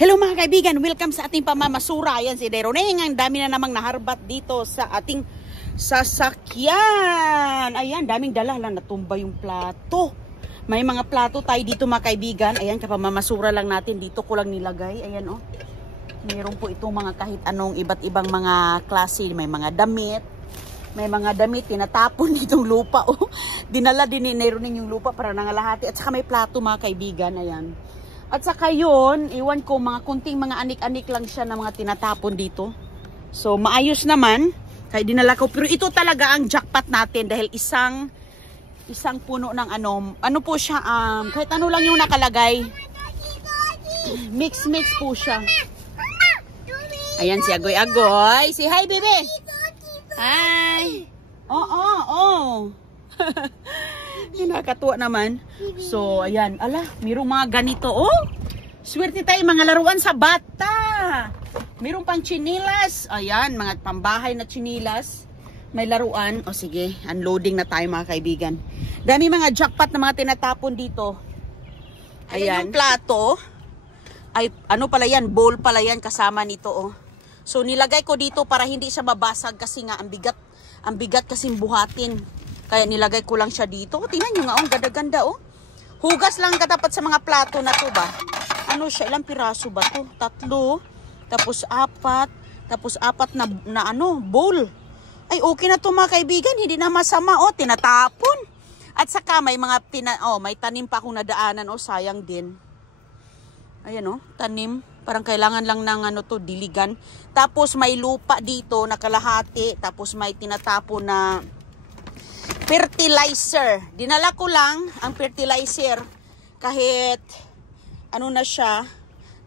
Hello mga kaibigan, welcome sa ating pamamasura. Ayan si Deroneng, ang dami na namang naharbat dito sa ating sasakyan. Ayan, daming dala lang, natumba yung plato. May mga plato tayo dito mga kaibigan. Ayan, kapamamasura lang natin, dito ko lang nilagay. Ayan oh, meron po itong mga kahit anong iba't ibang mga klase. May mga damit. May mga damit, tinatapon ditong lupa oh. Dinala din ni Deroneng yung lupa para nangalahati. At saka may plato mga kaibigan, ayan. At saka yun, iwan ko mga kunting mga anik-anik lang siya na mga tinatapon dito. So maayos naman, kaya dinala ko. Pero ito talaga ang jackpot natin dahil isang puno ng ano po siya, kahit ano lang yung nakalagay. Mix po siya. Ayan si Agoy-Agoy. Si hi bebe. Hi. Oh. Nakakatuwa naman. So, ayan. Ala, mayroong mga ganito. Oh, swerte tayo mga laruan sa bata. Mayroong pang chinilas. Ayan, mga pambahay na chinilas. May laruan. O sige, unloading na tayo mga kaibigan. Dami mga jackpot na mga tinatapon dito. Ayan. Yung plato. Ay, ano pala yan? Bowl pala yan kasama nito. Oh. So, nilagay ko dito para hindi siya mabasag kasi nga ang bigat kasing buhatin. Kaya nilagay ko lang siya dito. Tingnan nyo nga, ang ganda-ganda oh. Hugas lang katapat sa mga plato na to ba? Ano siya? Ilang piraso ba to? 3. Tapos 4. Tapos 4 na bowl. Ay, okay na to mga kaibigan. Hindi na masama oh. Tinatapon. At saka may mga may tanim pa akong nadaanan oh. Sayang din. Ayan oh, tanim. Parang kailangan lang ng diligan. Tapos may lupa dito na kalahati. Tapos may tinatapon na fertilizer. Dinala ko lang ang fertilizer kahit ano na siya,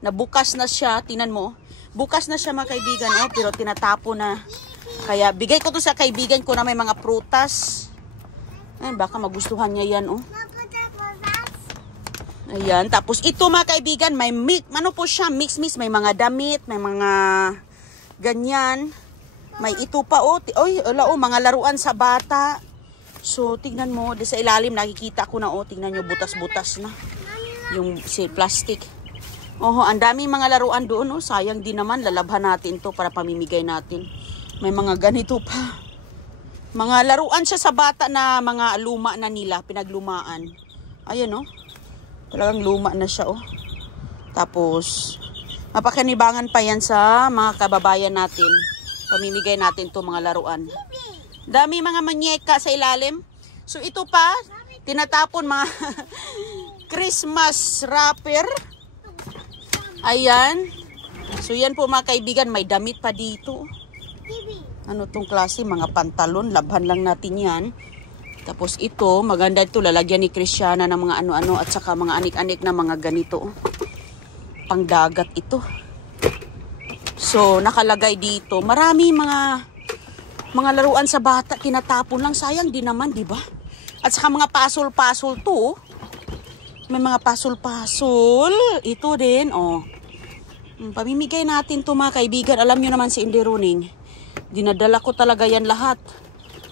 nabukas na siya, tinan mo. Bukas na siya mga kaibigan pero tinatapo na. Kaya bigay ko to sa kaibigan ko na may mga prutas. Ayan, baka magustuhan niya yan oh. Ayan, tapos ito mga kaibigan, may mix may mga damit, may mga ganyan. May ito pa oh. Oy, mga laruan sa bata. So, tingnan mo, di sa ilalim, nakikita ko na, tingnan nyo, butas-butas na. Yung plastic. Ang daming mga laruan doon, sayang din naman, lalabhan natin to para pamimigay natin. May mga ganito pa. Mga laruan siya sa bata na mga luma na nila, pinaglumaan. Ayan, talagang luma na siya, Tapos, mapakanibangan pa yan sa mga kababayan natin. Pamimigay natin to mga laruan. Dami mga manyeka sa ilalim. So ito pa, tinatapon mga Christmas wrapper. Ayan. So yan po mga kaibigan, may damit pa dito. Ano tong klase? Mga pantalon, labhan lang natin yan. Tapos ito, maganda ito, lalagyan ni Christiana ng mga ano-ano at saka mga anik-anik na mga ganito. Pangdagat ito. So nakalagay dito, marami mga laruan sa bata, tinatapon lang. Sayang din naman, di ba? At saka mga pasol-pasol to. May mga pasol-pasol. Ito din, pamimigay natin to mga kaibigan. Alam nyo naman si Deroneng, dinadala ko talaga yan lahat.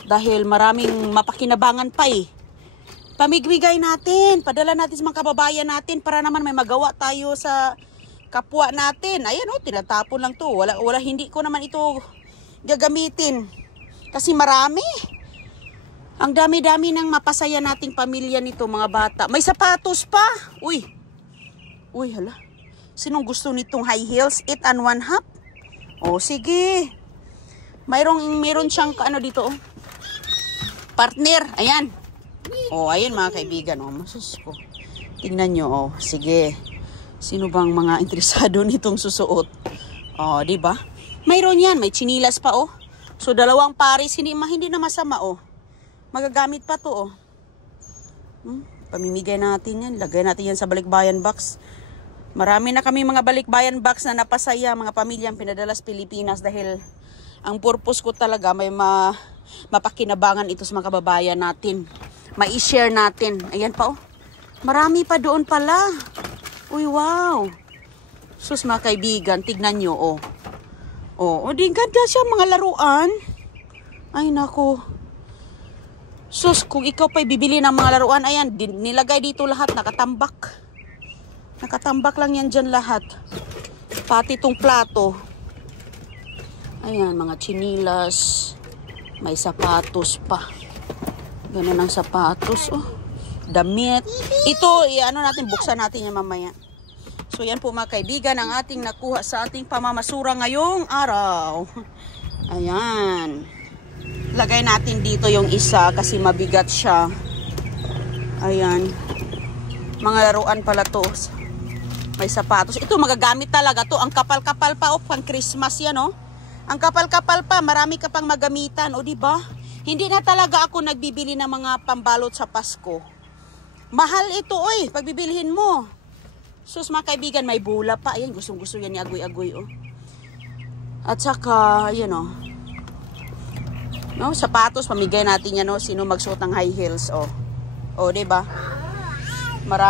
Dahil maraming mapakinabangan pa Pamigwigay natin. Padala natin sa mga kababayan natin para naman may magawa tayo sa kapwa natin. Ayan tinatapon lang to. Wala, hindi ko naman ito gagamitin. Kasi marami. Ang dami-dami ng mapasaya nating pamilya nito mga bata. May sapatos pa. Uy, hala. Sinong gusto nitong high heels? 8 and 1/2? Sige. Mayroon siyang dito partner. Ayan. Ayan mga kaibigan. Masus ko. Tingnan nyo. Sige. Sino bang mga interesado nitong susuot? Diba? Mayroon yan. May chinilas pa So, 2 pares, hindi na masama, Magagamit pa to, Pamimigay natin yan. Lagay natin yan sa balikbayan box. Marami na kami mga balikbayan box na napasaya, mga pamilyang pinadala sa Pilipinas dahil ang purpose ko talaga may mapakinabangan ito sa mga kababayan natin. Ma-share natin. Ayan pa, Marami pa doon pala. Uy, wow. Sus, mga kaibigan, tignan nyo, di ganda siya mga laruan. Ay, nako. Sus, kung ikaw pa'y bibili ng mga laruan, ayan, nilagay dito lahat, nakatambak. Nakatambak lang yan dyan lahat. Pati itong plato. Ayan, mga chinilas. May sapatos pa. Ganun ang sapatos. Oh, damit. Ito, ano natin, buksan natin yan mamaya. So yan po mga kaibigan, ang ating nakuha sa ating pamamasura ngayong araw. Ayan. Lagay natin dito yung isa kasi mabigat siya. Ayan. Mga laruan pala to. May sapatos. Ito magagamit talaga to. Ang kapal-kapal pa. Oh, pang Christmas yan, oh. Ang kapal-kapal pa. Marami ka pang magamitan. O, diba? Hindi na talaga ako nagbibili ng mga pambalot sa Pasko. Mahal ito, oy. Pagbibilihin mo. Sus, mga kaibigan, may bula pa. Ayan, gustong-gusto yan ni Agoy-Agoy, oh. At saka, ayan, oh. No, sapatos, pamigay natin yan, oh. Sino magsuot ng high heels, oh. O, diba? Marami.